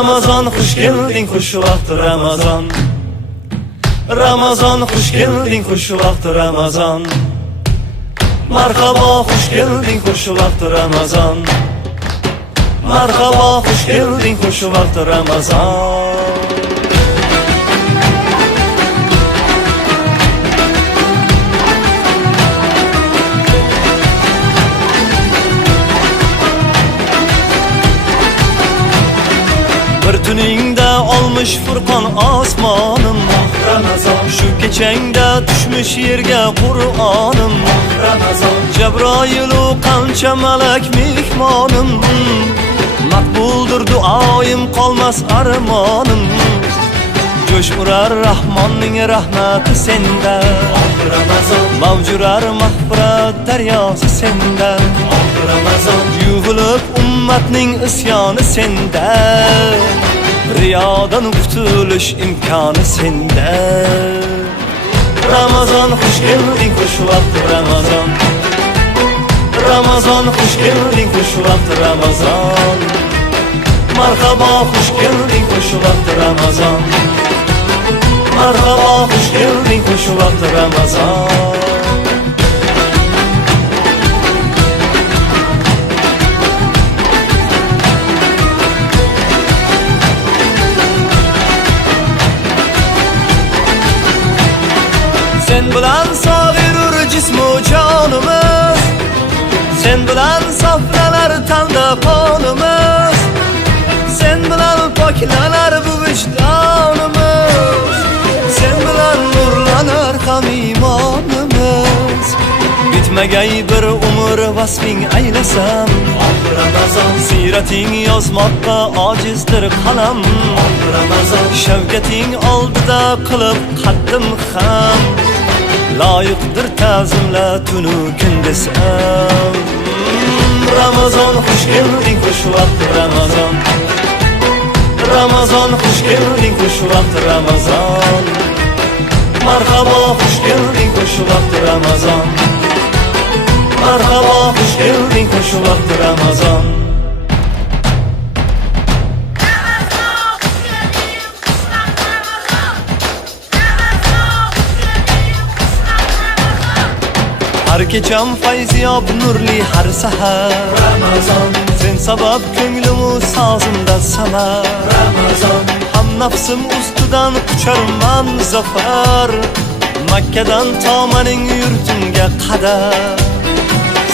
Ramazon xush kelding, xush vaqt Ramazon. Ramazon xush kelding, xush vaqt Ramazon. Marhaba xush kelding, xush vaqt Ramazon. Marhaba xush kelding, xush vaqt Ramazon. Bir tuningda olmuş Furqon osmonim Ramazon. Shu kechangda tushmish yerga Qur'onim Ramazon. Jabroilu qancha malak mehmonim. Maqbuldir duoyim, qolmas armonim. Jo'sh urar Rahmonning rahmati senda Ramazon. Mavjurar mag'firat daryosi senda Ramazon. Yuvilib ummatning isyoni senda. Riyodan qutulish imkoni senda. Ramazon xush kelding, xush vaqt Ramazon. Ramazon xush kelding, xush vaqt Ramazon. Marhaba xush kelding, xush vaqt Ramazon. Marhaba xush kelding, xush vaqt Ramazon. Sen bilan sog'irur jismu jonimiz. Sen bilan sofralar tanda qonimiz. Sen bilan poklanar bu vijdonimiz. Sen bilan nurlanar ham imonimiz. Bitmagay bir umr vasfing aylasam Ramazon. Sirating yozmoqqa ojizdir qalam Ramazon. Shavkating oldida qilib qaddim ham loyiqdir ta'zimla tunu kun desam. Ramazon xush kelding, xush vaqt Ramazon. Ramazon xush kelding, xush vaqt Ramazon. Marhaba xush kelding, xush vaqt Ramazon. Marhaba xush kelding, xush vaqt Ramazon. Har kecham fayziyob nurli har sahar Ramazon. Sen sabab ko'nglim sozimda samar Ramazon. Ham nafsim ustidan qucharman zafar. Makkadan tomaning yurtimga qadar.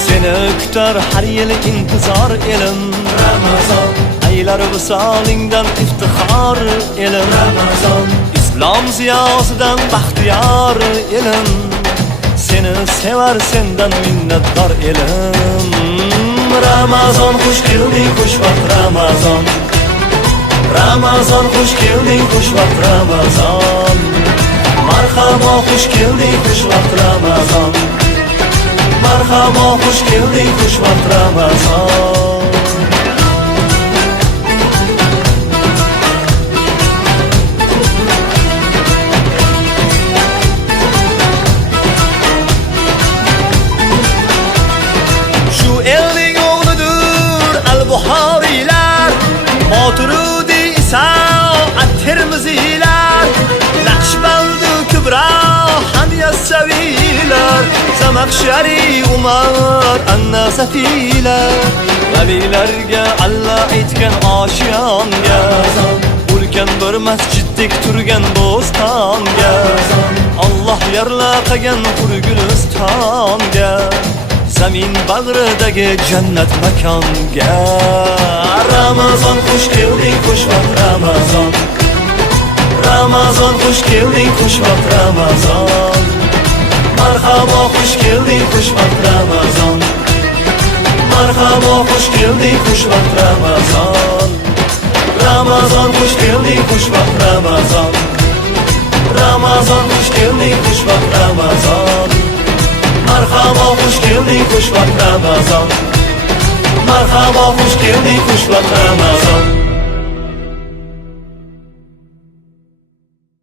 Seni kutar har yil intizor elim Ramazon. Aylar visolingdan iftixor elim Ramazon. Islom ziyosidan baxtiyor elim. Seni sevar sendan minnatdor elim. Ramazon xush kelding, xush vaqt Ramazon. Ramazon xush kelding, xush vaqt Ramazon. Marhaba xush kelding, xush vaqt Ramazon. Marhaba xush kelding, xush vaqt Ramazon. Buxoriylar, Moturudi Iso, At-Termiziylar, Naqshbandi Kubro, Hamyasaviylar, Zamakhshari Umar, An-Nasafiylar. Nabilarga Allah aytgan oshiyonga, ulkan bir masjiddek turgan bo'stonga, Allah yarlaqagan Qurgulistonga, zamin bag'ridagi jannat makonga. Ramazon xush kelding, xush vaqt Ramazon. Ramazon xush kelding, xush vaqt Ramazon. Marhaba xush kelding, xush vaqt Ramazon. Marhaba xush kelding, xush vaqt Ramazon. Ramazon xush kelding, xush vaqt Ramazon. Ramazon xush kelding, xush vaqt Ramazon. Marhaba xush kelding, xush vaqt Ramazon. Marhaba xush kelding, xush vaqt Ramazon.